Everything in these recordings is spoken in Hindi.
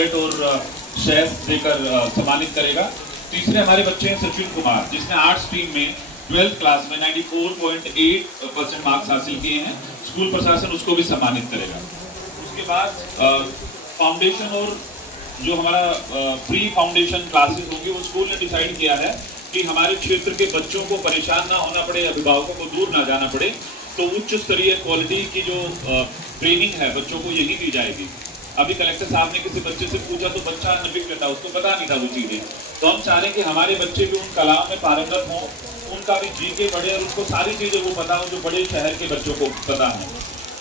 पैम्फलेट और शेफ देकर सम्मानित करेगा। तीसरे हमारे बच्चे हैं सचिन कुमार, जिसने आर्ट्स स्ट्रीम में 12th क्लास में 94.8% मार्क्स हासिल किए हैं। स्कूल प्रशासन उसको भी सम्मानित करेगा। उसके बाद फाउंडेशन और जो हमारा प्री फाउंडेशन क्लासेस होंगी, वो स्कूल ने डिसाइड किया है कि हमारे क्षेत्र के बच्चों को परेशान ना होना पड़े, अभिभावकों को दूर ना जाना पड़े, तो उच्च स्तरीय क्वालिटी की जो ट्रेनिंग है बच्चों को यही दी जाएगी। अभी कलेक्टर साहब ने किसी बच्चे से पूछा तो बच्चा अनभिज्ञ था, उसको पता नहीं था वो चीजें। तो हम चाह रहे हैं कि हमारे बच्चे भी उन कलाओं में पारंगत हों, उनका भी जीके बढ़े और उनको सारी चीजें वो पता हो जो बड़े शहर के बच्चों को पता है।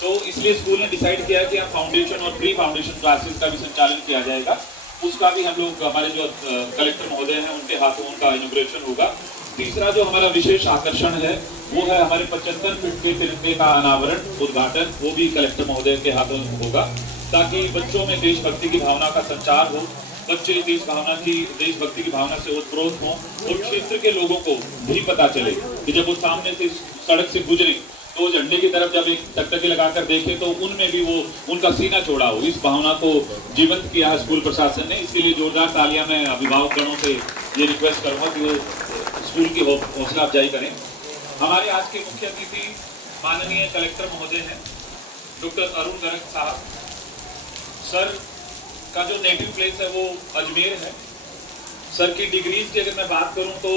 तो इसलिए स्कूल ने डिसाइड किया कि हम फाउंडेशन और प्री फाउंडेशन क्लासेस का भी संचालन किया जाएगा। उसका भी हम लोग, हमारे जो कलेक्टर महोदय हैं उनके हाथों उनका इनॉग्रेशन होगा। तीसरा जो हमारा विशेष आकर्षण है वो है हमारे 75 फीट के तिरंगे का अनावरण उद्घाटन, वो भी कलेक्टर महोदय के हाथों होगा, ताकि बच्चों में देशभक्ति की भावना का संचार हो, बच्चे देशभक्ति की भावना से ओतप्रोत हों और क्षेत्र के लोगों को भी पता चले कि जब वो सामने से सड़क से गुजरे तो झंडे की तरफ जब एक टकटकी लगाकर देखे तो उनमें भी वो उनका सीना चौड़ा हो। इस भावना को जीवंत किया है स्कूल प्रशासन ने। इसके लिए जोरदार तालियां मैं अभिभावक गणों से ये रिक्वेस्ट करूंगा कि वो स्कूल की हौसला अफजाई करें। हमारे आज के मुख्य अतिथि माननीय कलेक्टर महोदय हैं डॉक्टर अरुण गर्ग साहब। सर का जो नेटिव प्लेस है वो अजमेर है। सर की डिग्रीज की अगर मैं बात करूं तो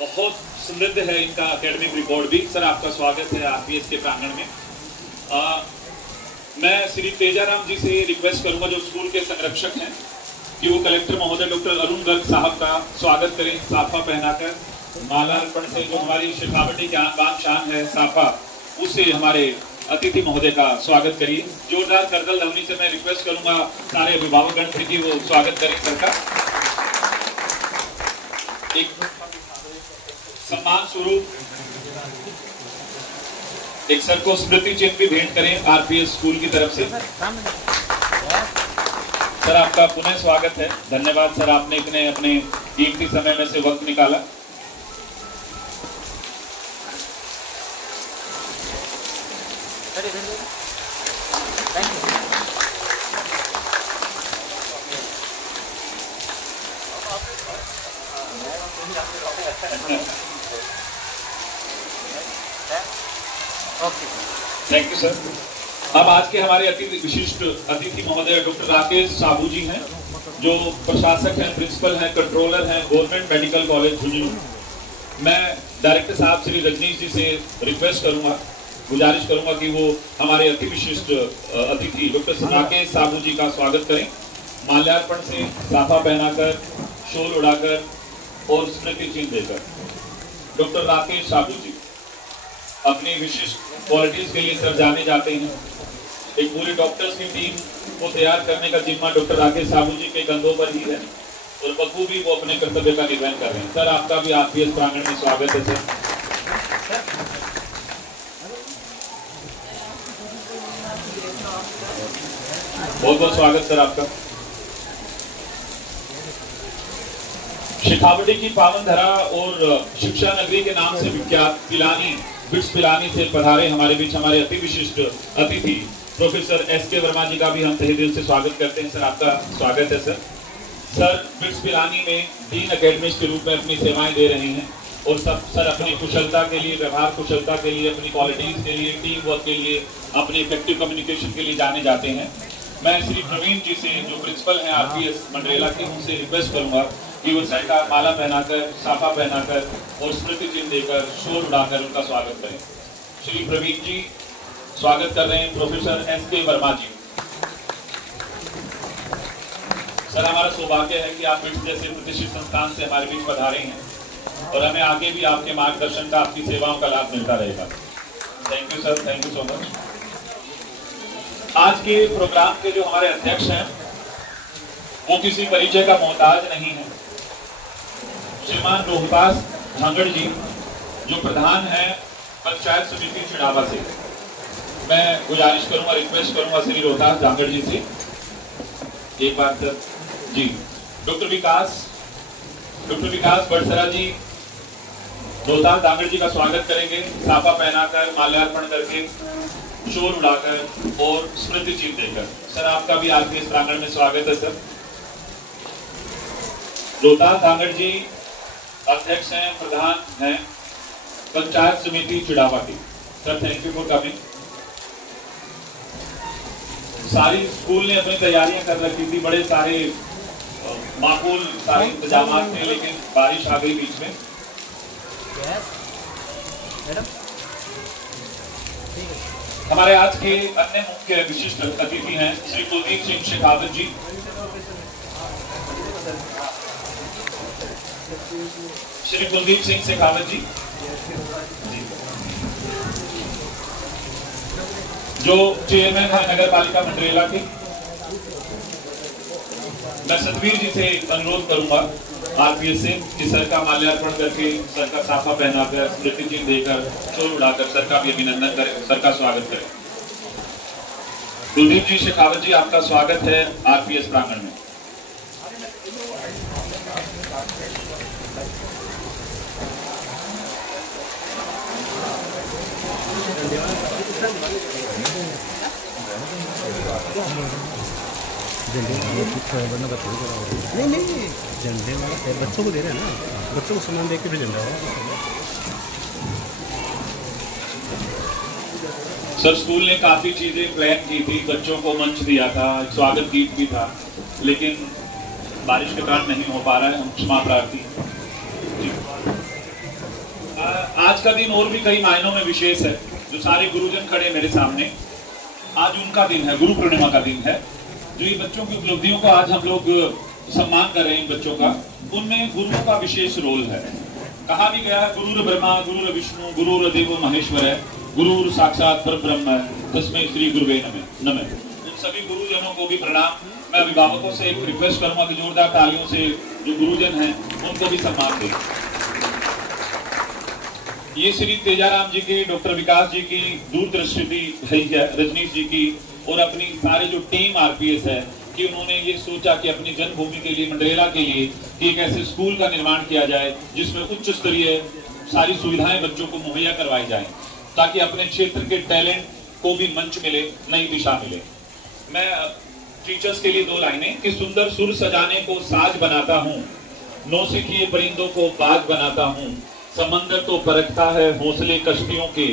बहुत समृद्ध है इनका एकेडमिक रिकॉर्ड भी। सर आपका स्वागत है आरपीएस के प्रांगण में। मैं श्री तेजाराम जी से रिक्वेस्ट करूंगा जो स्कूल के संरक्षक हैं कि वो कलेक्टर महोदय डॉक्टर अरुण गर्ग साहब का स्वागत करें साफा पहनाकर। माला अर्पण से जो हमारी शेखावटी की आन शान है साफा, उससे हमारे अतिथि महोदय का स्वागत करिए। जोरदार करतल ध्वनि से मैं रिक्वेस्ट करूंगा सारे अभिभावकगण से कि वो स्वागत करें सर का। एक सम्मान स्वरूप एक सर को स्मृति चिन्ह भी भेंट करें आरपीएस स्कूल की तरफ से। सर आपका पुनः स्वागत है। धन्यवाद सर, आपने इतने अपने कीमती समय में से वक्त निकाला। Thank you sir. अब आज के हमारे विशिष्ट अतिथि महोदय डॉक्टर राकेश साबू जी हैं, जो प्रशासक हैं, प्रिंसिपल हैं, कंट्रोलर हैं गवर्नमेंट मेडिकल कॉलेज झुंझुनू। मैं डायरेक्टर साहब श्री रजनीश जी से रिक्वेस्ट करूंगा, गुजारिश करूंगा कि वो हमारे अति विशिष्ट अतिथि डॉक्टर राकेश साबू जी का स्वागत करें। माल्यार्पण से साफा पहनाकर, शोल उड़ाकर और स्मृति चिन्ह देकर। डॉक्टर राकेश साबू जी अपनी विशिष्ट क्वालिटीज के लिए सिर्फ जाने जाते हैं। एक पूरी डॉक्टर्स की टीम को तैयार करने का जिम्मा डॉक्टर राकेश साबू जी के कंधों पर ही है और बखूबी वो अपने कर्तव्य का निर्वहन कर रहे हैं। सर आपका भी आरपीएस प्रांगण में स्वागत है सर। बहुत बहुत स्वागत सर आपका। शेखावटी की पावन धरा और शिक्षा नगरी के नाम से विख्यात पिलानी बिट्स पिलानी से पधारे हमारे बीच हमारे अति विशिष्ट अतिथि प्रोफेसर एसके वर्मा जी का भी हम तहे दिल से स्वागत करते हैं। सर आपका स्वागत है सर। सर बिट्स पिलानी में डीन अकेडमिस्ट के रूप में अपनी सेवाएं दे रहे हैं और सब सर अपनी कुशलता के लिए, व्यवहार कुशलता के लिए, अपनी क्वालिटीज के लिए, टीम वर्क के लिए, अपनी इफेक्टिव कम्युनिकेशन के लिए जाने जाते हैं। मैं श्री प्रवीण जी से जो प्रिंसिपल हैं आरपीएस मंडरेला के, उनसे रिक्वेस्ट करूंगा कि वो सर का माला पहनाकर, साफा पहनाकर और स्मृति चिन्ह देकर, शोर उड़ाकर उनका स्वागत करें। श्री प्रवीण जी स्वागत कर रहे हैं प्रोफेसर एसके वर्मा जी। सर हमारा सौभाग्य है कि आप बिट्स जैसे प्रतिष्ठित संस्थान से हमारे बीच पधारे हैं और हमें आगे भी आपके मार्गदर्शन का, आपकी सेवाओं का लाभ मिलता रहेगा। Thank you sir, thank you so much. आज के प्रोग्राम के जो हमारे अध्यक्ष हैं वो किसी परिचय का मोहताज नहीं है। श्रीमान रोहतास धांगड़ जी जो प्रधान है पंचायत समिति चिड़ावा से, मैं गुजारिश करूंगा, रिक्वेस्ट करूंगा श्री रोहतास धांगड़ जी से एक बार सर जी। डॉक्टर विकास बड़सरा जी रोहतास धांगड़ जी का स्वागत करेंगे, साफा पहनाकर, माल्यार्पण करके, शोर उड़ाकर और स्मृति चिन्ह देकर। सर आपका भी आरपीएस प्रांगण में स्वागत है। सर रोहतास धांगड़ जी अध्यक्ष हैं, प्रधान हैं पंचायत समिति चिड़ावा की। Sir thank you for coming. सारी स्कूल ने अपनी तैयारियां कर रखी थी, बड़े सारे माकूल सारे इंतजाम थे, लेकिन बारिश आ गई बीच में। हमारे आज के अन्य मुख्य विशिष्ट अतिथि हैं श्री कुलदीप सिंह शेखावत जी। श्री कुलदीप सिंह शेखावत जी जो चेयरमैन है नगर पालिका मंडरेला के। मैं सतवीर जी से अनुरोध करूंगा आरपीएस से कि सर का माल्यार्पण करके, सर का साफा पहनाकर, स्मृति चिन्ह देकर, शोर उड़ाकर सर का भी अभिनंदन करें, सर का स्वागत करें। कुलदीप जी शेखावत जी आपका स्वागत है आरपीएस प्रांगण में। नहीं झंडे वाला बच्चों को दे रहे हैं ना, बच्चों को सामान दे के भी झंडा हो। सर स्कूल ने काफी चीजें प्लान की थी, बच्चों को मंच दिया था, स्वागत गीत भी था, लेकिन बारिश के कारण नहीं हो पा रहा है, हम क्षमा प्रार्थी। आज का दिन और भी कई मायनों में विशेष है। जो सारे गुरुजन खड़े मेरे सामने, आज उनका दिन है, गुरु पूर्णिमा का दिन है। जो ये बच्चों की उपलब्धियों को आज हम लोग सम्मान कर रहे हैं बच्चों का, उनमें गुरुओं का विशेष रोल है। कहा भी गया है गुरुर ब्रह्मा गुरुर विष्णु गुरुर देवो महेश्वर है, गुरुर साक्षात परब्रह्म है, तस्मै श्री गुरुवे नमः। उन सभी गुरुजनों को भी प्रणाम। मैं अभिभावकों से एक रिक्वेस्ट करूंगा कि जोरदार तालियों से जो गुरुजन हैं उनको भी सम्मान दें। ये श्री तेजाराम जी की, डॉक्टर विकास जी की दूरदृष्टि है, रजनीश जी की और अपनी सारी जो टीम आरपीएस है कि उन्होंने ये सोचा कि अपनी जन्मभूमि के लिए, मंडरेला के लिए, कि एक ऐसे स्कूल का निर्माण किया जाए जिसमें उच्च स्तरीय सारी सुविधाएं बच्चों को मुहैया करवाई जाएं, ताकि अपने क्षेत्र के टैलेंट को भी मंच मिले, नई दिशा मिले। मैं टीचर्स के लिए 2 लाइनें कि सुंदर सुर सजाने को साज बनाता हूँ, नौसिखिए परिंदों को बाज बनाता हूँ, समंदर तो परखता है हौसले कश्तियों के,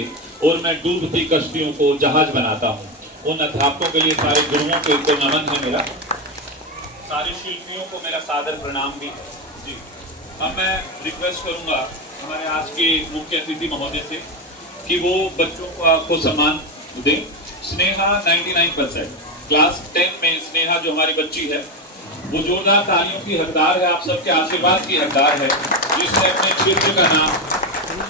और मैं डूबती कश्तियों को जहाज बनाता हूँ। उन अध्यापकों के लिए, सारे गुरुओं के ऊपर नमन है मेरा, सारे शिल्पियों को मेरा सादर प्रणाम भी जी। अब मैं रिक्वेस्ट करूंगा हमारे आज के मुख्य अतिथि महोदय से कि वो बच्चों को सम्मान दें। स्नेहा 99% क्लास 10 में स्नेहा जो हमारी बच्ची है, वो जोरदार तालियों की हकदार है, आप सबके आशीर्वाद की हकदार है, जिसने अपने क्षेत्र का नाम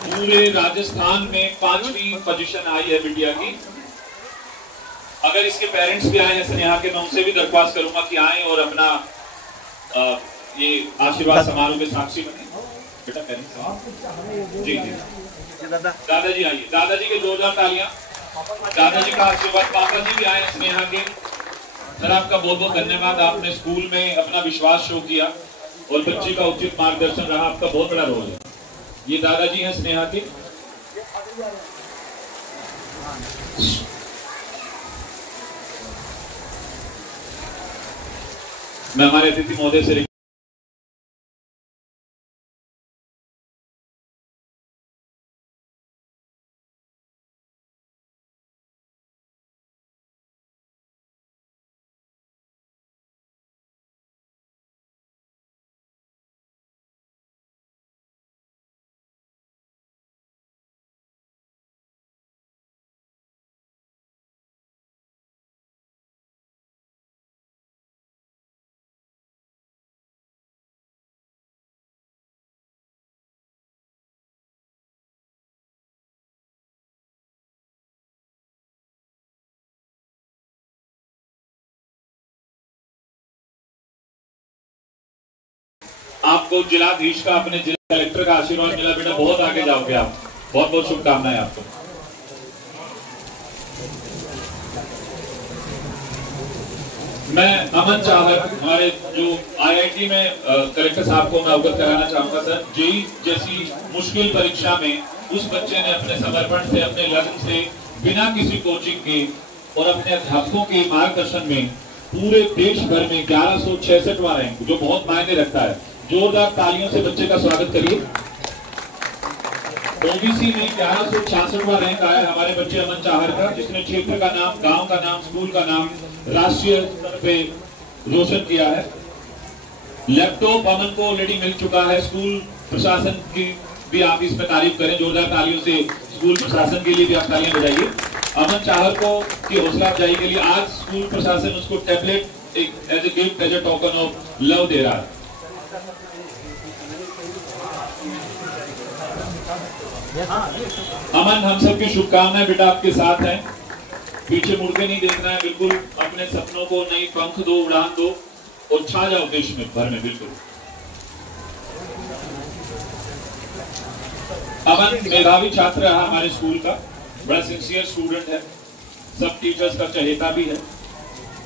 पूरे राजस्थान में 5वीं पोजीशन आई है बिटिया की। अगर इसके पेरेंट्स भी आए हैं स्नेहा के, मैं उनसे भी दरख्वास्त करूंगा कि आए और अपना ये आशीर्वाद समारोह के साक्षी बने। बेटा पेरेंट्स जी जी दादाजी आइए, दादाजी के जोरदार तालियां, दादाजी का आशीर्वाद। पापा जी भी आए हैं स्नेहा के। सर आपका बहुत बहुत धन्यवाद, आपने स्कूल में अपना विश्वास शो किया और बच्ची का उचित मार्गदर्शन रहा, आपका बहुत बड़ा रोल है। ये दादाजी हैं स्नेहा के। मैं हमारे अतिथि महोदय से आपको जिलाधीश का, अपने जिला कलेक्टर का आशीर्वाद मिला। बेटा बहुत आगे जाओगे आप, बहुत बहुत शुभकामनाएं आपको। मैं अमन चाहत, हमारे जो आईआईटी में कलेक्टर साहब को मैं अवगत कराना चाहूंगा। सर जेईई जैसी मुश्किल परीक्षा में उस बच्चे ने अपने समर्पण से, अपने लगन से बिना किसी कोचिंग के और अपने अध्यापकों के मार्गदर्शन में पूरे देश भर में 1166वां रैंक, जो बहुत मायने रखता है। जोरदार तालियों से बच्चे का स्वागत करिए। ओबीसी में 1166वां रैंक आया हमारे बच्चे अमन चाहर का, जिसने क्षेत्र का नाम, गांव का नाम, स्कूल का नाम राष्ट्रीय स्तर पे रोशन किया है। लैपटॉप अमन को ऑलरेडी मिल चुका है। स्कूल प्रशासन की भी आप इसमें तारीफ करें, जोरदार तालियों से स्कूल प्रशासन के लिए भी आप तालियां बजाइए। अमन चाहर को की हौसला अफजाई के लिए आज स्कूल प्रशासन उसको टैबलेट एक as a gift, as a token of love दे रहा है। अमन, हम सबकी शुभकामनाएं बेटा आपके साथ हैं। पीछे मुड़ के नहीं देखना है, बिल्कुल अपने सपनों को नई पंख दो, उड़ान दो और छा जाओ देश में भर में। बिल्कुल अमन मेधावी छात्र रहा हमारे स्कूल का, बड़ा सिंसियर स्टूडेंट है, सब टीचर्स का चहेता भी है।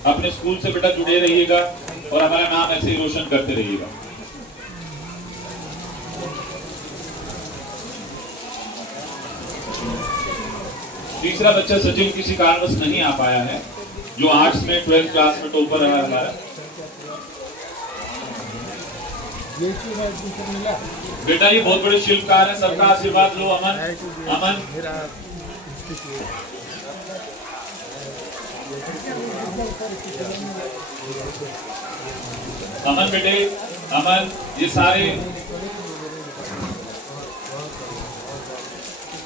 अपने स्कूल से बेटा जुड़े रहिएगा और हमारा नाम ऐसे ही रोशन करते रहिएगा। तीसरा बच्चा सचिन किसी कारणवश नहीं आ पाया है, जो आर्ट्स में 12th क्लास में टॉपर रहा हमारा। बेटा ये बहुत बड़े शिल्पकार है, सबका आशीर्वाद लो। अमन, अमन अमन बेटे, अमन ये सारे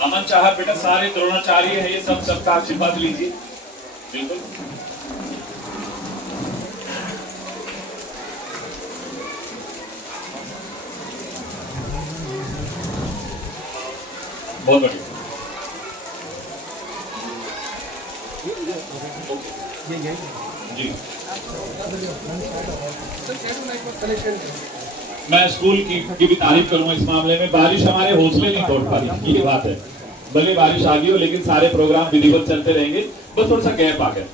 अमन चाहर बेटा सारे द्रोणाचार्य है, ये सब सबका आशीर्वाद लीजिए। बिल्कुल बहुत बढ़िया। जी मैं स्कूल की भी तारीफ करूंगा इस मामले में। बारिश हमारे हौसले नहीं तोड़ पा रही, ये बात है। भले बारिश आ गई हो, लेकिन सारे प्रोग्राम विधिवत चलते रहेंगे, बस थोड़ा सा गैप आ गया।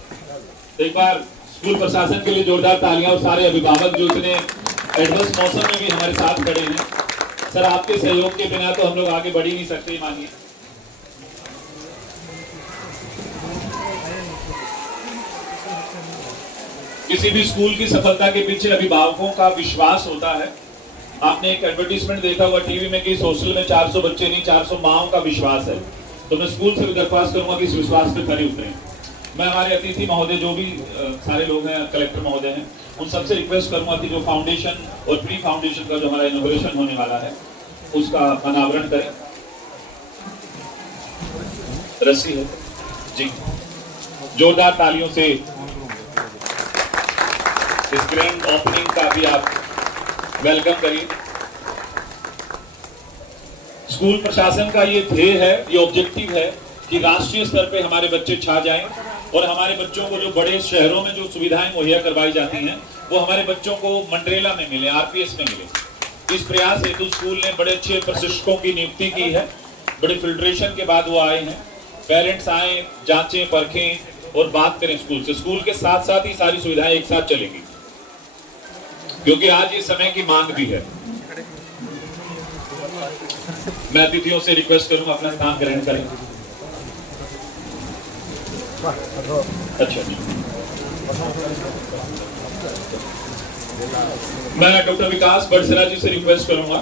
तो एक बार स्कूल प्रशासन के लिए जोरदार तालियां और सारे अभिभावक जो इतने एडवर्स मौसम में भी हमारे साथ खड़े हैं। सर आपके सहयोग के बिना तो हम लोग आगे बढ़ ही नहीं सकते, मानिए। किसी भी स्कूल की सफलता के पीछे अभिभावकों का विश्वास होता है। आपने एक एडवर्टीजमेंट देखा हुआ टीवी में कि इस हॉस्टल में 400 बच्चे नहीं 400 माओं का विश्वास है। तो मैं स्कूल से भी दरख्वास्त करूंगा कि इस विश्वास पे खरे उतरें। मैं हमारे अतिथि महोदय जो भी सारे लोग हैं, कलेक्टर महोदय हैं, उन सबसे रिक्वेस्ट करूंगा कि जो फाउंडेशन और प्री फाउंडेशन का जो हमारा इनोग्रेशन होने वाला है उसका अनावरण करें। रस्सी है जी, जोरदार तालियों से इस ग्रैंड ओपनिंग का भी आप वेलकम करिए। स्कूल प्रशासन का ये ध्येय है, ये ऑब्जेक्टिव है कि राष्ट्रीय स्तर पे हमारे बच्चे छा जाएं और हमारे बच्चों को जो बड़े शहरों में जो सुविधाएं मुहैया करवाई जाती हैं वो हमारे बच्चों को मंडरेला में मिले, आरपीएस में मिले। इस प्रयास हेतु स्कूल ने बड़े अच्छे प्रशिक्षकों की नियुक्ति की है। बड़े फिल्ट्रेशन के बाद वो आए हैं। पेरेंट्स आए, जांचें, परखें और बात करें स्कूल से। स्कूल के साथ साथ ही सारी सुविधाएं एक साथ चलेंगी, क्योंकि आज इस समय की मांग भी है। मैं अतिथियों से रिक्वेस्ट करूंगा अपना स्थान ग्रहण करें। अच्छा, मैं डॉक्टर विकास बड़सरा जी से रिक्वेस्ट करूंगा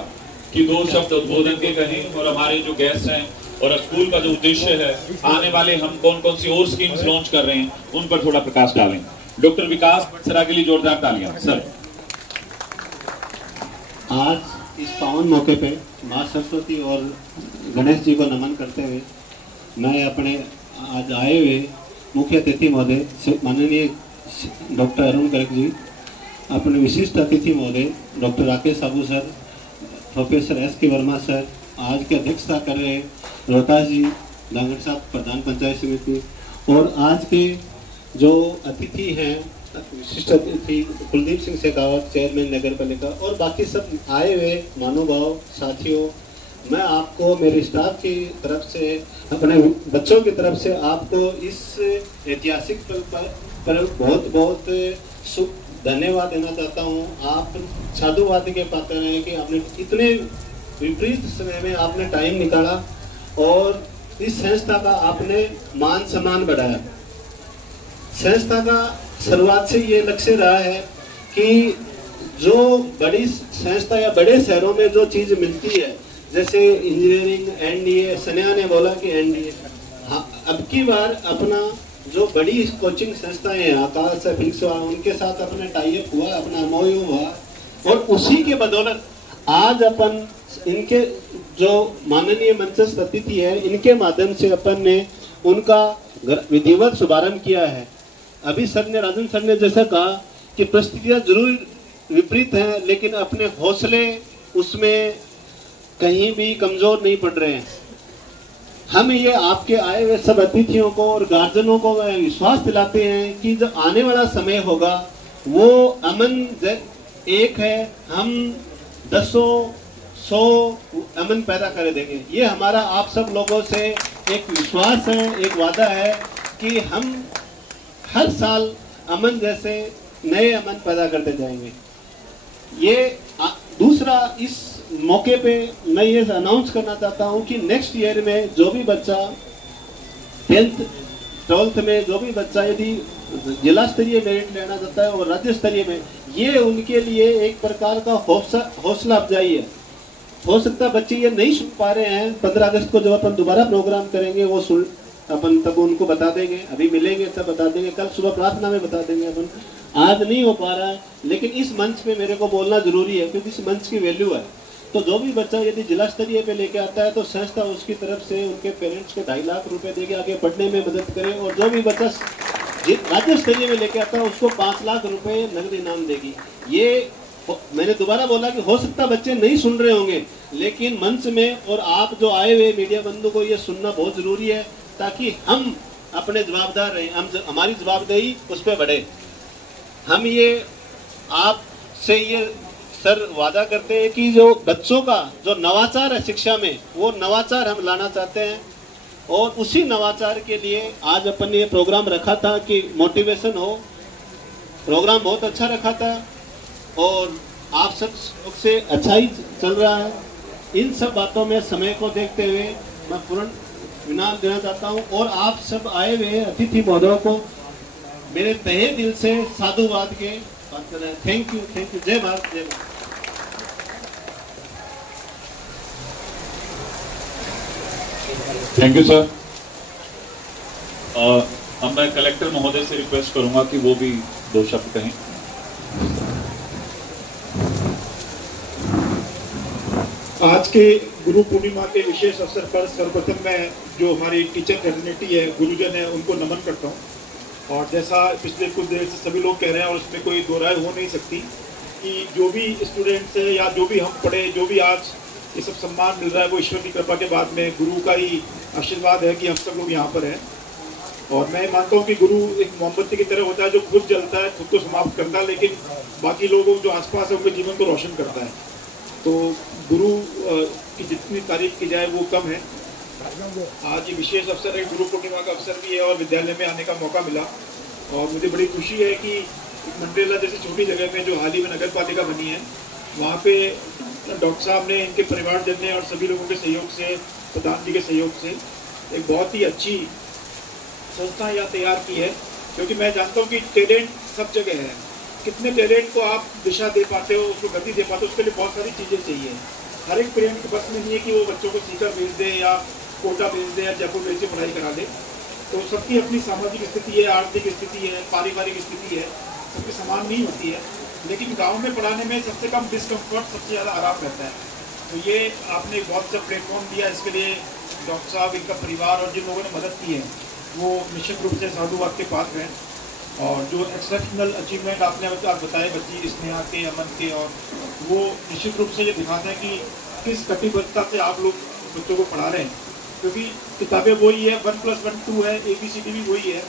कि 2 शब्द उद्बोधन के कहें और हमारे जो गेस्ट हैं और स्कूल का जो उद्देश्य है, आने वाले हम कौन कौन सी और स्कीम्स लॉन्च कर रहे हैं, उन पर थोड़ा प्रकाश डालें। डॉक्टर विकास बड़सरा के लिए जोरदार तालियां सर। आज इस पावन मौके पे माँ सरस्वती और गणेश जी को नमन करते हुए मैं अपने आज आए हुए मुख्य अतिथि महोदय माननीय डॉक्टर अरुण गर्ग जी, अपने विशिष्ट अतिथि महोदय doctor Rakesh Sabu sir, professor S K. Verma sir, आज की अध्यक्षता कर रहे रोहतास जी, डांगड़ साहब प्रधान पंचायत समिति, और आज के जो अतिथि हैं विशिष्ट अतिथि कुलदीप सिंह शेखावत, चेयरमैन नगर पालिका, और बाकी सब आए हुए महानुभाव साथियों, मैं आपको मेरे स्टाफ की तरफ से, अपने बच्चों की तरफ से आपको इस ऐतिहासिक पल पर बहुत बहुत धन्यवाद देना चाहता हूँ। आप साधुवाद के पात्र हैं कि आपने इतने विपरीत समय में आपने टाइम निकाला और इस संस्था का आपने मान सम्मान बढ़ाया। संस्था का शुरुआत से ये लक्ष्य रहा है कि जो बड़ी संस्था या बड़े शहरों में जो चीज मिलती है, जैसे इंजीनियरिंग, एनडीए, सनिया ने बोला कि एनडीए, हाँ, अब की बार अपना जो बड़ी कोचिंग संस्थाएं हैं, आकाश है, फिक्स हुआ, उनके साथ अपना टाइप हुआ, अपना एमओयू हुआ, और उसी के बदौलत आज अपन इनके जो माननीय मंचस्थ अतिथि है, इनके माध्यम से अपन ने उनका विधिवत शुभारंभ किया है। अभी सर ने, राजन सर ने जैसा कहा कि परिस्थितियां जरूर विपरीत हैं, लेकिन अपने हौसले उसमें कहीं भी कमजोर नहीं पड़ रहे हैं। हम ये आपके आए हुए सब अतिथियों को और गार्जियनों को विश्वास दिलाते हैं कि जो आने वाला समय होगा वो अमन एक है, हम 100 अमन पैदा कर देंगे। ये हमारा आप सब लोगों से एक विश्वास है, एक वादा है कि हम हर साल अमन जैसे नए अमन पैदा करते जाएंगे। ये दूसरा, इस मौके पे मैं ये अनाउंस करना चाहता हूँ कि नेक्स्ट ईयर में जो भी बच्चा 10th 12th में जो भी बच्चा यदि जिला स्तरीय मेरिट लेना चाहता है और राज्य स्तरीय में, ये उनके लिए एक प्रकार का हौसला अफजाई है। हो सकता बच्चे ये नहीं सुन पा रहे हैं, 15 अगस्त को जब अपन दोबारा प्रोग्राम करेंगे वो सुन, अपन तब उनको बता देंगे, अभी मिलेंगे तब बता देंगे, कल सुबह प्रार्थना में बता देंगे अपन। आज नहीं हो पा रहा है, लेकिन इस मंच पे मेरे को बोलना जरूरी है क्योंकि इस मंच की वैल्यू है। तो जो भी बच्चा यदि जिला स्तरीय पे लेके आता है तो संस्था उसकी तरफ से उनके पेरेंट्स को 2.5 लाख रुपए देके आगे पढ़ने में मदद करे, और जो भी बच्चा राज्य स्तरीय में लेके आता है उसको 5 लाख रुपए नगद इनाम देगी। ये मैंने दोबारा बोला कि हो सकता बच्चे नहीं सुन रहे होंगे, लेकिन मंच में और आप जो आए हुए मीडिया बंधु को ये सुनना बहुत जरूरी है ताकि हम अपने जवाबदार रहें, हम हमारी जवाबदेही उस पर बढ़े। हम ये आपसे ये सर वादा करते हैं कि जो बच्चों का जो नवाचार है शिक्षा में, वो नवाचार हम लाना चाहते हैं, और उसी नवाचार के लिए आज अपन ने ये प्रोग्राम रखा था कि मोटिवेशन हो। प्रोग्राम बहुत अच्छा रखा था और आप सब से अच्छा ही चल रहा है। इन सब बातों में समय को देखते हुए मैं पूर्ण विराम देना चाहता हूँ, और आप सब आए हुए अतिथि महोदयों को मेरे तहे दिल से साधुवाद के बात कर रहे हैं। थैंक यू, जय भारत, जय भारत। Thank you sir. अब मैं कलेक्टर महोदय से रिक्वेस्ट करूंगा कि वो भी 2 शब्द कहें। आज के गुरु पूर्णिमा के विशेष अवसर पर सर्वप्रथम मैं जो हमारी टीचर कम्युनिटी है, गुरुजन है, उनको नमन करता हूँ। और जैसा पिछले कुछ देर से सभी लोग कह रहे हैं और उसमें कोई दो राय हो नहीं सकती कि जो भी स्टूडेंट्स है या जो भी हम पढ़े, जो भी आज ये सब सम्मान मिल रहा है वो ईश्वर की कृपा के बाद में गुरु का ही आशीर्वाद है कि हम सब लोग यहाँ पर हैं। और मैं मानता हूँ कि गुरु एक मोमबत्ती की तरह होता है जो खुद जलता है, खुद को समाप्त करता है, लेकिन बाकी लोगों जो आसपास है उनके जीवन को रोशन करता है। तो गुरु की जितनी तारीफ की जाए वो कम है। आज ये विशेष अवसर है, गुरु पूर्णिमा का अवसर भी है और विद्यालय में आने का मौका मिला, और मुझे बड़ी खुशी है कि मंडरेला जैसी छोटी जगह में जो हाल ही में नगर पालिका बनी है, वहाँ पे डॉक्टर साहब ने, इनके परिवारजन ने और सभी लोगों के सहयोग से, प्रधान जी के सहयोग से एक बहुत ही अच्छी संस्था यहाँ तैयार की है। क्योंकि मैं जानता हूँ कि टैलेंट सब जगह है, कितने टैलेंट को आप दिशा दे पाते हो, उसको गति दे पाते हो, उसके लिए बहुत सारी चीज़ें चाहिए। हर एक पेरेंट के बस में नहीं है कि वो बच्चों को सीकर भेज दे या कोटा भेज दे या जयपुर भेज के पढ़ाई करा दे। तो सबकी अपनी सामाजिक स्थिति है, आर्थिक स्थिति है, पारिवारिक स्थिति है, सबकी समान नहीं होती है। लेकिन गांव में पढ़ाने में सबसे कम डिस्कम्फर्ट, सबसे ज़्यादा आराम रहता है। तो ये आपने बहुत अच्छा प्लेटफॉर्म दिया, इसके लिए डॉक्टर साहब, इनका परिवार और जिन लोगों ने मदद की है वो निश्चित रूप से साधुवाद के पात्र हैं। और जो एक्सेप्शनल अचीवमेंट आपने बताए बच्ची स्नेहा के, अमन के, और वो निश्चित रूप से ये दिखाते हैं कि किस कटिबद्धता से आप लोग बच्चों को पढ़ा रहे हैं। क्योंकि किताबें वही है, 1+1 2 है, ABCD भी वही है,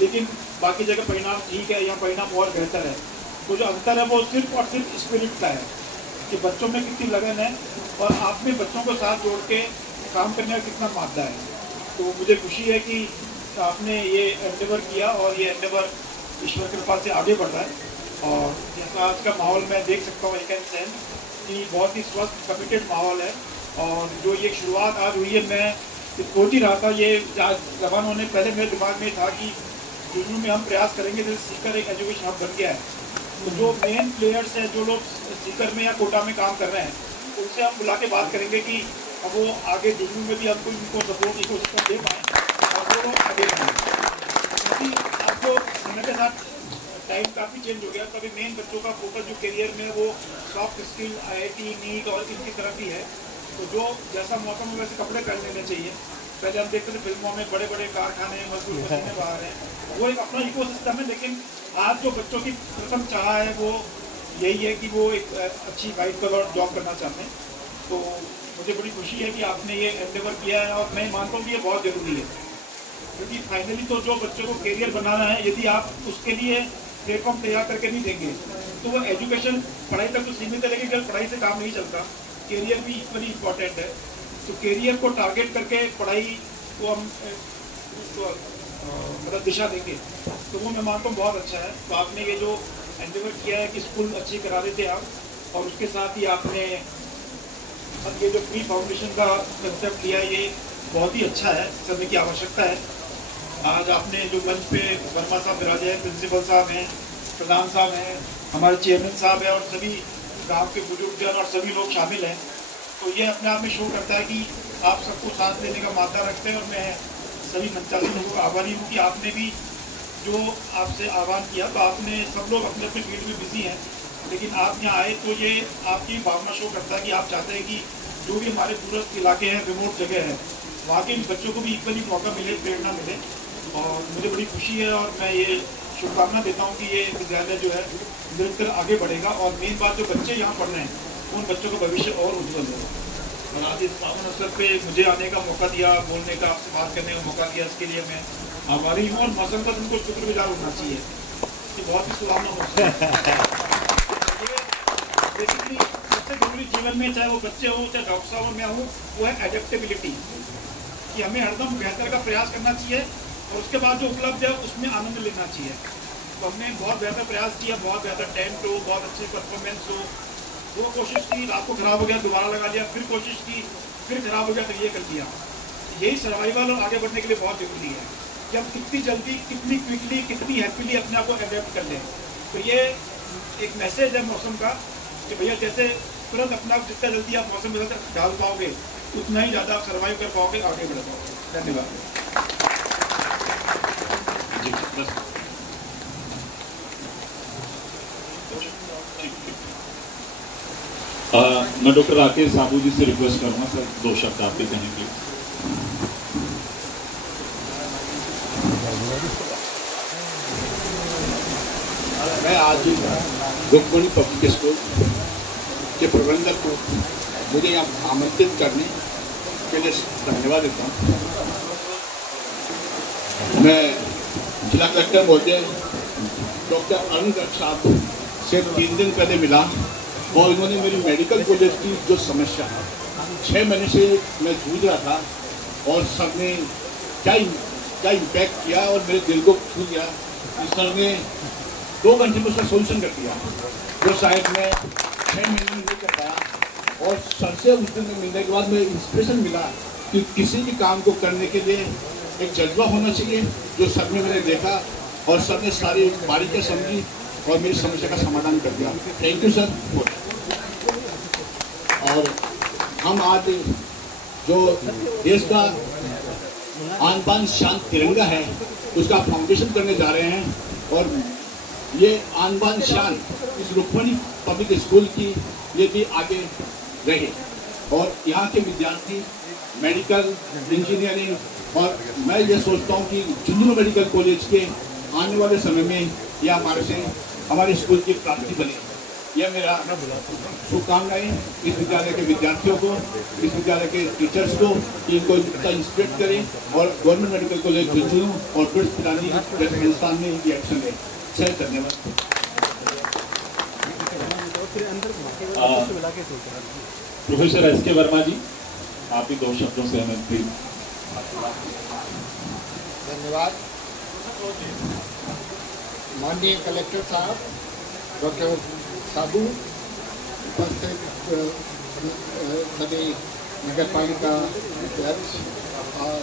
लेकिन बाकी जगह परिणाम ठीक है या परिणाम और बेहतर है। तो जो अंतर है वो सिर्फ और सिर्फ स्पिरिट का है कि बच्चों में कितनी लगन है और आप में बच्चों को साथ जोड़ के काम करने का कितना मादा है। तो मुझे खुशी है कि आपने ये एंडेवर किया और ये एंडेवर ईश्वर की कृपा से आगे बढ़ रहा है। और जैसा आज का माहौल मैं देख सकता हूँ, आई कैन सेंस कि बहुत ही स्वस्थ कमिटेड माहौल है। और जो ये शुरुआत आज हुई है, मैं सोच ही रहा था ये जवान होने पहले मेरे दिमाग में था कि जुनू में हम प्रयास करेंगे जैसे सीकर एक एजुकेशन हब बन गया है, तो जो मेन प्लेयर्स हैं, जो लोग सीकर में या कोटा में काम कर रहे हैं, उनसे हम बुला के बात करेंगे कि अब वो आगे जुनू में भी हमको इनको सपोर्ट इकोसिस्टम दे पाएँ और वो लोग आगे बढ़ें। क्योंकि अब जो समय के साथ टाइम काफ़ी चेंज हो गया, तो अभी मेन बच्चों का फोकस जो करियर में वो सॉफ्ट स्किल, IIT, नीट और इनकी तरफ ही है। तो जो जैसा मौसम है वैसे कपड़े पहन लेने चाहिए। पहले हम देखते थे फिल्मों में बड़े बड़े कारखाने, मजदूर मशीनें बाहर हैं, वो एक अपना इकोसिस्टम है। लेकिन आज जो बच्चों की प्रथम चाह है वो यही है कि वो एक अच्छी वाइट कलर जॉब करना चाहते हैं। तो मुझे बड़ी खुशी है कि आपने ये एंडेवर किया है और मैं मानता हूँ कि ये बहुत ज़रूरी है, क्योंकि फाइनली तो जो बच्चों को करियर बनाना है, यदि आप उसके लिए प्लेटफॉर्म तैयार करके नहीं देंगे तो वो एजुकेशन पढ़ाई तक तो सीमित है, लेकिन अगर पढ़ाई से काम नहीं चलता, करियर भी इक्वली इम्पॉर्टेंट है। तो करियर को टारगेट करके पढ़ाई को हम मतलब दिशा देंगे तो वो मैं मानता हूँ बहुत अच्छा है। तो आपने ये जो एंडेवर किया है कि स्कूल अच्छी करा देते आप, और उसके साथ ही आपने अब ये जो प्री फाउंडेशन का कंसेप्ट लिया, ये बहुत ही अच्छा है, करने की आवश्यकता है। आज आपने जो मंच पे वर्मा साहब विराजे हैं, प्रिंसिपल साहब हैं, प्रधान साहब हैं, हमारे चेयरमैन साहब हैं और सभी गांव के बुजुर्गजन और सभी लोग शामिल हैं, तो ये अपने आप में शो करता है कि आप सबको साथ देने का मादा रखते हैं। और मैं सभी मंचासी लोगों का आभारी हूँ कि आपने भी जो आपसे आह्वान किया, तो आपने सब लोग अपने अपने फील्ड में बिजी हैं, लेकिन आप यहाँ आए तो ये आपकी भावना शो करता है कि आप चाहते हैं कि जो भी हमारे दूरस्थ इलाके हैं, रिमोट जगह है, वहाँ के बच्चों को भी इक्वली मौका मिले, प्रेरणा मिले। और मुझे बड़ी खुशी है और मैं ये शुभकामना देता हूँ कि ये विद्यालय जो है निरंतर आगे बढ़ेगा। और मेन बात, जो बच्चे यहाँ पढ़ रहे हैं उन बच्चों का भविष्य और उज्जवल है। और आज इस पावन अवसर पे मुझे आने का मौका दिया, बोलने का, आपसे बात करने का मौका दिया, इसके लिए मैं आभारी हूँ। और मौसम का तुमको शुक्रगुजार होना चाहिए, ये बहुत ही सुहावना मौसम है। बेसिकली सबसे जरूरी जीवन में, चाहे वो बच्चे हो, चाहे डॉक्टर साहब हो, मैं हूँ, वो है एडेप्टेबिलिटी, कि हमें हरदम बेहतर का प्रयास करना चाहिए और उसके बाद जो उपलब्ध है उसमें आनंद लेना चाहिए। तो हमने बहुत बेहतर प्रयास किया, बहुत बेहतर टेंट हो, बहुत अच्छी परफॉर्मेंस हो, वो कोशिश की, रात को खराब हो गया दोबारा लगा लिया, फिर कोशिश की, फिर खराब हो गया तो ये कर दिया। यही सर्वाइवल और आगे बढ़ने के लिए बहुत जरूरी है कि हम कितनी जल्दी, कितनी क्विकली, कितनी हैप्पीली अपने आप को एडेप्ट कर लें। तो ये एक मैसेज है मौसम का कि भैया जैसे तुरंत अपना जितना जल्दी आप मौसम में डाल पाओगे उतना ही ज़्यादा आप सर्वाइव कर पाओगे, आगे बढ़ पाओगे। धन्यवाद। मैं डॉक्टर राकेश साबू जी से रिक्वेस्ट करूंगा सर, 2 शब्द आप भी कहेंगे। मैं आज रुक्मणी पब्लिक स्कूल के प्रबंधक को मुझे यहाँ आमंत्रित करने के लिए धन्यवाद देता हूँ। मैं जिला कलेक्टर महोदय डॉक्टर अरुण गर्ग साहब से 3 दिन पहले मिला और उन्होंने मेरी मेडिकल कॉलेज की जो समस्या है, 6 महीने से मैं जूझ रहा था, और सर ने क्या इम्पैक्ट किया और मेरे दिल को छू गया। सर ने 2 घंटे में उसका सोल्यूशन कर दिया, जो शायद मैं 6 महीने में नहीं कर पाया। और सर से उस दिन मिलने के बाद मुझे इंस्पिरेशन मिला कि किसी भी काम को करने के लिए एक जज्बा होना चाहिए, जो सर ने मैंने देखा और सर ने सारी बारीकियाँ समझी और मेरी समस्या का समाधान कर दिया। Thank you sir. और हम आज जो देश का आन बान शान तिरंगा है उसका फाउंडेशन करने जा रहे हैं, और ये आन बान शान इस रुक्मणी पब्लिक स्कूल की यदि आगे रहे और यहाँ के विद्यार्थी मेडिकल, इंजीनियरिंग, और मैं ये सोचता हूँ कि झुंझुनू मेडिकल कॉलेज के आने वाले समय में यह हमारे स्कूल की प्राप्ति बने। यह मेरा शुभकामनाएं इस विद्यालय के विद्यार्थियों को, इस विद्यालय के टीचर्स को, कि इनको इतना इंस्पिरेट करें और गवर्नमेंट मेडिकल कॉलेज झुंझुनू और ब्रिट्स पिलानी जैसे हिंदुस्तान में इनकी एक्शन है। सर धन्यवाद। प्रोफेसर SK वर्मा जी, आप ही 2 शब्दों से हमें प्लीज। धन्यवाद। माननीय कलेक्टर साहब, डॉक्टर साबू, उपस्थित सभी नगर पालिका अध्यक्ष, और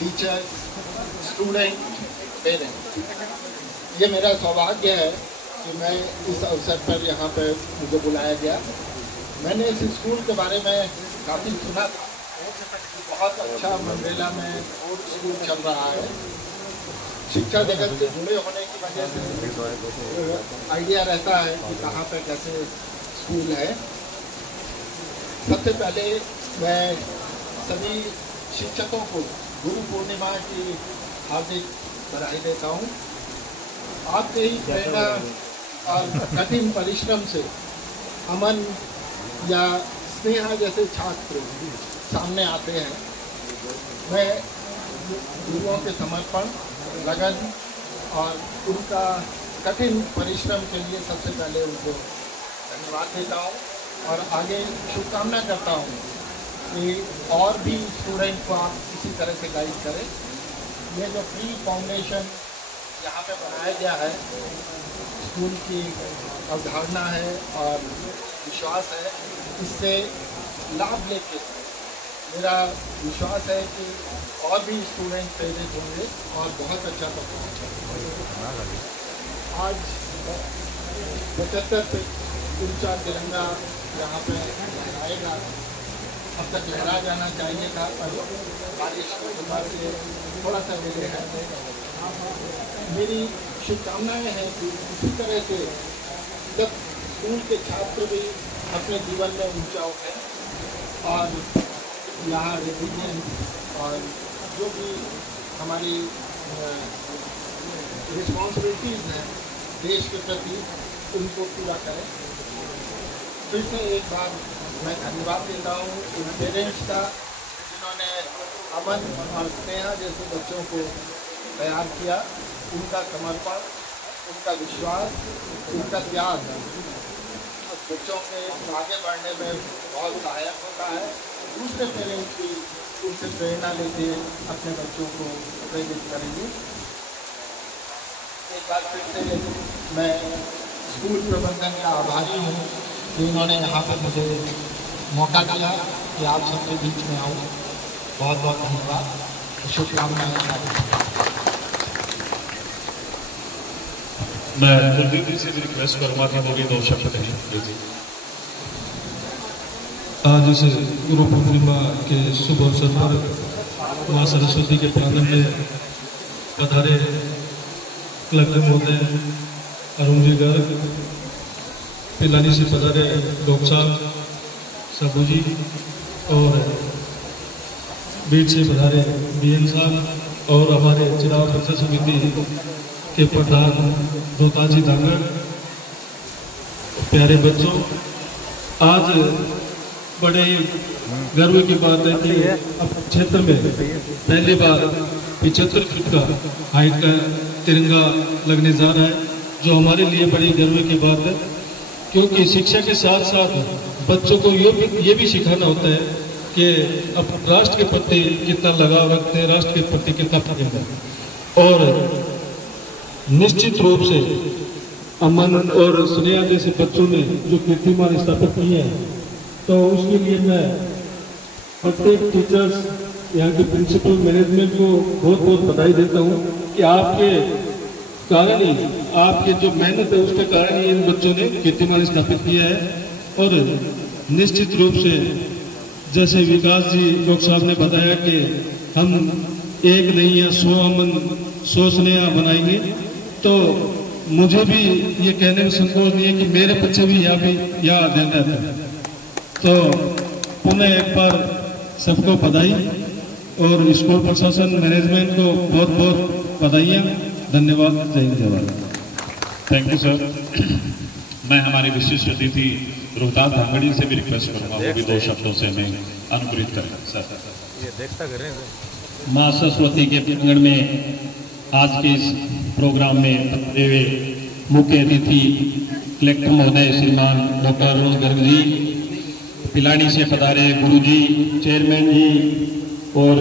टीचर, स्टूडेंट, पेरेंट्स, ये मेरा सौभाग्य है कि मैं इस अवसर पर यहाँ पर मुझे बुलाया गया। मैंने इस स्कूल के बारे में काफ़ी सुना था, बहुत अच्छा मंडरेला में स्कूल चल रहा है। शिक्षा जगत से जुड़े होने की वजह से आइडिया रहता है कि कहाँ पे कैसे स्कूल है। सबसे पहले मैं सभी शिक्षकों को गुरु पूर्णिमा की हार्दिक बधाई देता हूँ। आपके ही प्रेरणा और कठिन परिश्रम से अमन या स्नेहा जैसे छात्र सामने आते हैं। मैं गुरुओं के समर्पण, लगन और उनका कठिन परिश्रम के लिए सबसे पहले उनको धन्यवाद देता हूँ और आगे शुभकामना करता हूँ कि और भी स्टूडेंट को आप इसी तरह से गाइड करें। ये जो प्री फाउंडेशन यहाँ पे बनाया गया है, स्कूल की अवधारणा है और विश्वास है, इससे लाभ लेके मेरा विश्वास है कि और भी स्टूडेंट प्रेरित होंगे और बहुत अच्छा परफॉर्मेंस करेंगे। आज 75 पे ऊंचा तिरंगा यहाँ पे लहराएगा। अब तक लहरा जाना चाहिए था, पर बारिश की वजह से थोड़ा सा डिले है। मेरी शुभकामनाएं हैं कि इसी तरह से जब स्कूल के छात्र भी अपने जीवन में ऊंचा उठे और यहाँ रिलीजन और जो भी हमारी रिस्पॉन्सिबिलिटीज़ हैं देश के प्रति, उनको पूरा करें। फिर से एक बार मैं धन्यवाद देता हूँ उन पेरेंट्स का जिन्होंने अमन और स्नेहा जैसे बच्चों को तैयार किया। उनका समर्पण, उनका विश्वास, उनका त्याग बच्चों के आगे बढ़ने में बहुत सहायक होता है। दूसरे पेरेंट्स भी उनसे प्रेरणा लेके अपने बच्चों को प्रेरित करेंगे। एक बार फिर से मैं स्कूल प्रबंधन का आभारी हूँ कि उन्होंने यहाँ पर मुझे मौका दिया कि आप सबके बीच में आऊँ। बहुत बहुत धन्यवाद, शुभकामनाएं। मैं कुलदीप जी से भी रिक्वेस्ट करूँगा कि वो भी 2 शब्द कहें प्लीज। आज इस गुरु पूर्णिमा के शुभ अवसर पर माँ सरस्वती के प्रांगण में पधारे कलेक्टर महोदय अरुण जी गर्ग, पिलानी से पधारे डॉक्टर साहब साबू जी और बीट से पधारे बीएन साहब और हमारे चुनाव पंचायत समिति के प्रधान रोहतास जी धांगड़। प्यारे बच्चों, आज बड़े ही गर्व की बात है कि अब क्षेत्र में पहली बार 75 फीट का हाइट का तिरंगा लगने जा रहा है, जो हमारे लिए बड़ी गर्व की बात है। क्योंकि शिक्षा के साथ साथ बच्चों को ये भी सिखाना होता है कि अब राष्ट्र के प्रति कितना लगाव रखते हैं, राष्ट्र के प्रति कितना प्रेम है। और निश्चित रूप से अमन और स्नेहा जैसे बच्चों ने जो कीर्तिमान स्थापित किए हैं, तो उसके लिए मैं प्रत्येक टीचर्स, यहाँ के प्रिंसिपल, मैनेजमेंट को बहुत बहुत बधाई देता हूँ कि आपके कारण ही, आपके जो मेहनत है उसके कारण ही इन बच्चों ने कीर्तिमान स्थापित किया है। और निश्चित रूप से जैसे विकास जी डॉक्टर साहब ने बताया कि हम एक नहीं या 100 अमन 100 स्नेहा बनाएंगे, तो मुझे भी ये कहने में संकोच नहीं है कि मेरे बच्चे भी यहाँ देना था। तो पुनः एक बार सबको बधाई और स्कूल प्रशासन मैनेजमेंट को बहुत बहुत बधाइयाँ। धन्यवाद। जय हिंद, जय भारत। Thank you sir. मैं हमारे विशिष्ट अतिथि रोहतास धांगड़ी से भी रिक्वेस्ट करूँगा, वो भी 2 शब्दों से हमें अनुग्रहित करें। सर, माँ सरस्वती के प्रांगण में आज के इस प्रोग्राम में पधारे हुए मुख्य अतिथि कलेक्टर महोदय श्रीमान डॉक्टर अरुण गर्ग जी, पिलानी से पधारे गुरु जी, चेयरमैन जी, और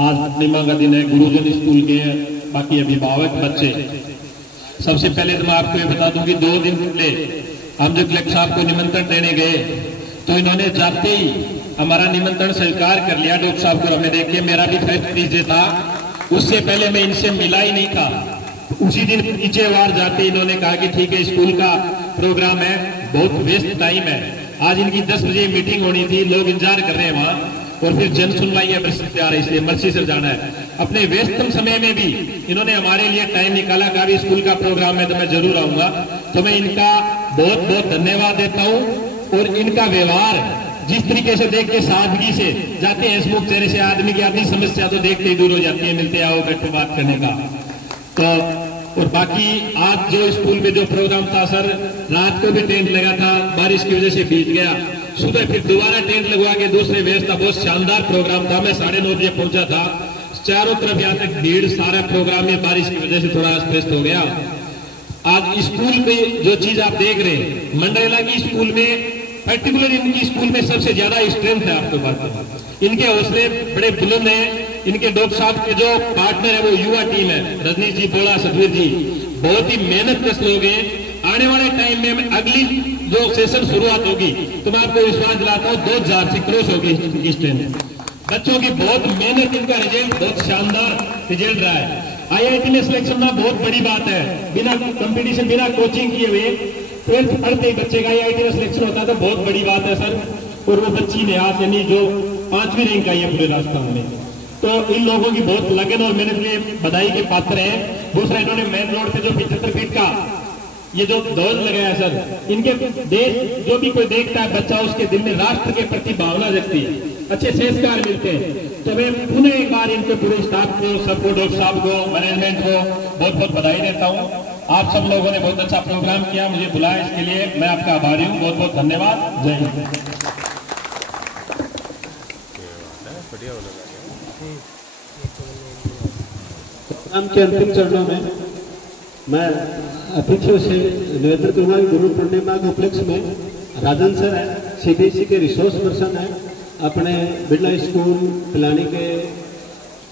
आज पूर्णिमा का दिन है, गुरुजन स्कूल के बाकी अभिभावक बच्चे। सबसे पहले तो मैं आपको ये बता दूं कि 2 दिन पहले हम जब कलेक्टर साहब को निमंत्रण देने गए तो इन्होंने जाते ही हमारा निमंत्रण स्वीकार कर लिया डॉक्टर साहब को हमें देख के। मेरा भी फर्स्ट डे था, उससे पहले मैं इनसे मिला ही नहीं था। उसी दिन पीछे वार जाते इन्होंने कहा कि ठीक है स्कूल का प्रोग्राम है, बहुत वेस्ट टाइम है। आज इनकी 10 बजे मीटिंग होनी थी, लोग इंतजार कर रहे हैं वहां, और फिर जन सुनवाई है परिस्थिति आ रही, इसलिए मर्सी सर जाना है। अपने व्यस्तम समय में भी इन्होंने हमारे लिए टाइम निकाला, कहा भी स्कूल का प्रोग्राम है तो मैं जरूर आऊंगा। तो मैं इनका बहुत बहुत धन्यवाद देता हूं। और इनका व्यवहार जिस तरीके से देख के सादगी से जाते हैं, हंसमुख चेहरे से, आदमी की आधी समस्या तो देखते ही दूर हो जाती है, मिलते आओ बैठो बात करने का। तो और बाकी आज जो स्कूल में जो प्रोग्राम था सर, रात को भी टेंट लगा था, बारिश की वजह से बीत गया। सुबह फिर दोबारा टेंट लगवा के दूसरे व्यवस्था, बहुत शानदार प्रोग्राम था। मैं 9:30 बजे पहुंचा था, चारों तरफ यहाँ तक भीड़, सारा प्रोग्राम में बारिश की वजह से थोड़ा अस्त हो गया। आज स्कूल में जो चीज आप देख रहे हैं, मंडरेला की स्कूल में पर्टिकुलर इनकी स्कूल में सबसे ज्यादा स्ट्रेंथ है। आपको बात, इनके हौसले बड़े बुलंद हैं। इनके डॉक्टर साहब के जो पार्टनर है वो युवा टीम है, रजनीश जी, बोला, सतवीर जी, बहुत ही मेहनत कश लोग हैं। आने वाले टाइम में अगली जो सेशन शुरुआत होगी तो मैं आपको विश्वास दिलाता हूँ 2000 से क्रॉस होगी स्ट्रेंथ। बच्चों की बहुत मेहनत, इनका रिजल्ट बहुत शानदार रिजल्ट रहा है। IIT में सिलेक्शन ना बहुत बड़ी बात है, बिना कंपटीशन, बिना कोचिंग किए हुए 12th पढ़ते ही बच्चे का IIT में सिलेक्शन होता है तो बहुत बड़ी बात है सर। और वो बच्ची ने आज यानी जो 5वीं रैंक आई है पूरे राजस्थान में, तो इन लोगों की बहुत लगन और मेहनत में बधाई के पात्र हैं। दूसरा, इन्होंने मेन रोड पे जो 75 फीट का ये जो ध्वज लगाया सर, इनके देश जो भी कोई देखता है बच्चा, उसके दिल में राष्ट्र के प्रति भावना जगती है, अच्छे संस्कार मिलते हैं। तो मैं पुनः एक बार इनके पूरे स्टाफ को, सबको, डॉक्टर साहब को, मैनेजमेंट को बहुत बहुत बधाई देता हूँ। आप सब लोगों ने बहुत अच्छा प्रोग्राम किया, मुझे बुलाया, इसके लिए मैं आपका आभारी हूँ। बहुत बहुत धन्यवाद। जय हिंद। प्रोग्राम के अंतिम चरणों में मैं अतिथियों से निवेदन करूंगा कि गुरु पूर्णिमा के उपलक्ष्य में राजन सर है, CBSE के रिसोर्स पर्सन है, अपने बिरला स्कूल पिलानी के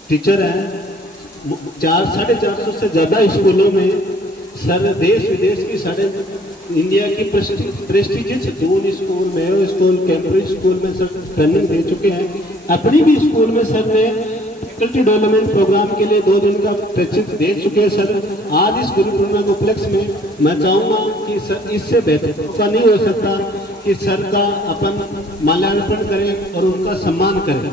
टीचर हैं। 450 से ज्यादा स्कूलों में सर देश विदेश की सारे इंडिया की prestigious Doon school, Mayo school, Cambridge school में सर ट्रेनिंग दे चुके हैं। अपनी भी स्कूल में सर ने फैकल्टी डेवलपमेंट प्रोग्राम के लिए 2 दिन का प्रशिक्षण दे चुके हैं सर। आज इस गुरु पूर्णिमा के उपलक्ष्य में मैं चाहूंगा कि सर इससे बेहतर का नहीं हो सकता कि सर का अपन माल्यार्पण करें और उनका सम्मान करें।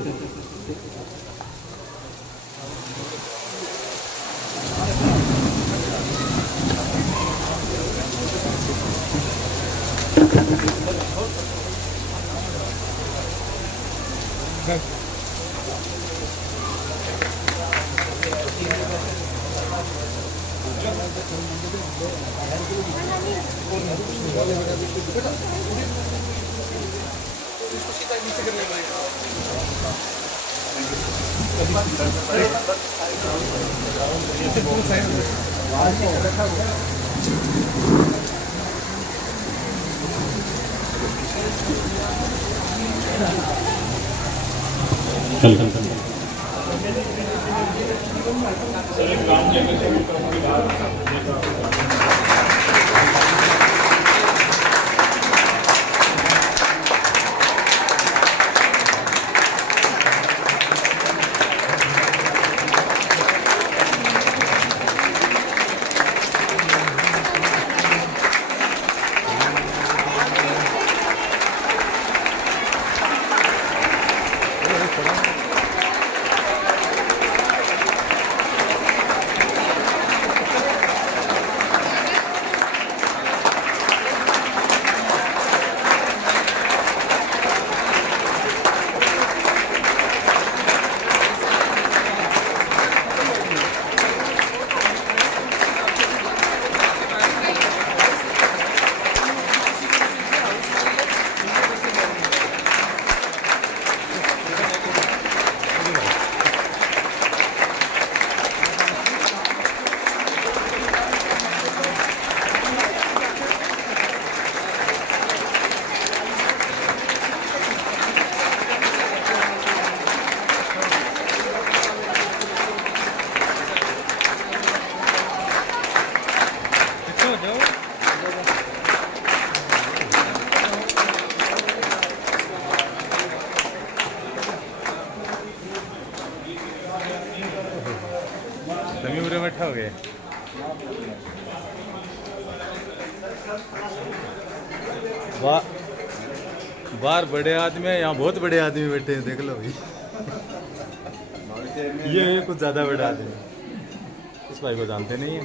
बाहर बड़े आदमी है, यहाँ बहुत बड़े आदमी बैठे हैं, देख लो भाई। ये कुछ ज़्यादा बड़ा आदमी, इस भाई को जानते नहीं है।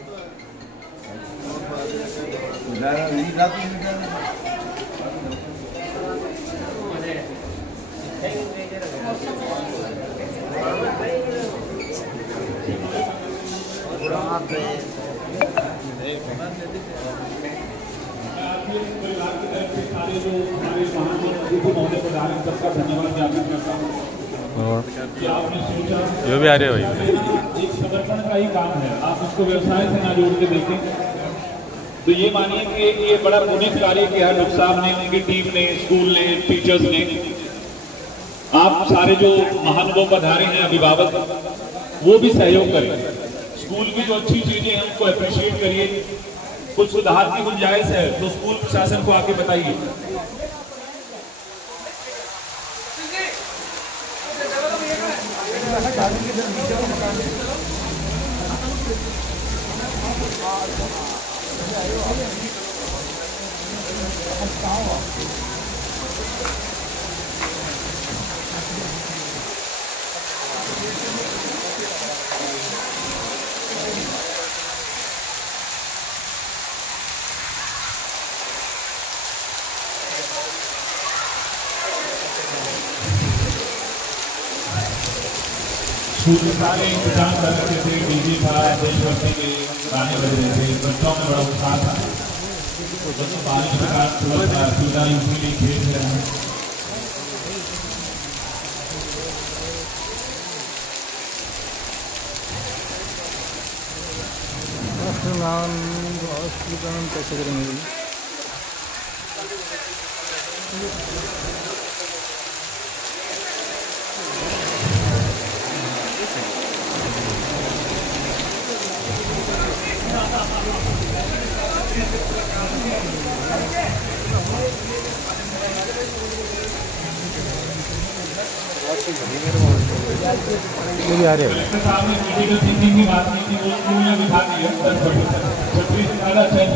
सारे जो हमारे महोदय प्रधान सबका धन्यवाद ज्ञापित करता हूँ कि आपने सोचा ये भी आ रहे भाई, एक समर्पण का ही काम है, आप उसको व्यवसाय से ना जोड़ के देखें तो ये मानिए कि ये बड़ा पुनीत कार्य किया है डॉक्टर साहब ने, उनकी टीम ने, स्कूल ने, टीचर्स ने। आप सारे जो महानुभाव पधारे हैं, अभिभावक, वो भी सहयोग करें। स्कूल की जो अच्छी चीजें हैं उनको अप्रिशिएट करिए। कुछ सुधार की गुंजाइश है तो स्कूल प्रशासन को आके बताइए। स्कूल में सारे इंतजाम कर रखे थे, डीजे था, देशभक्ति के गाने बज रहे थे, बच्चों में बड़ा उत्साह था। बच्चों बारिश के बाद थोड़ा सा सुविधा उसी लिए खेल रहे हैं। कैसे करेंगे? ये आ रहे हैं। साहब ने क्रिटिकल थिंकिंग की बात की थी, वो स्कूल में बिठा दी है 10 बजे तक, 36 से ज़्यादा 6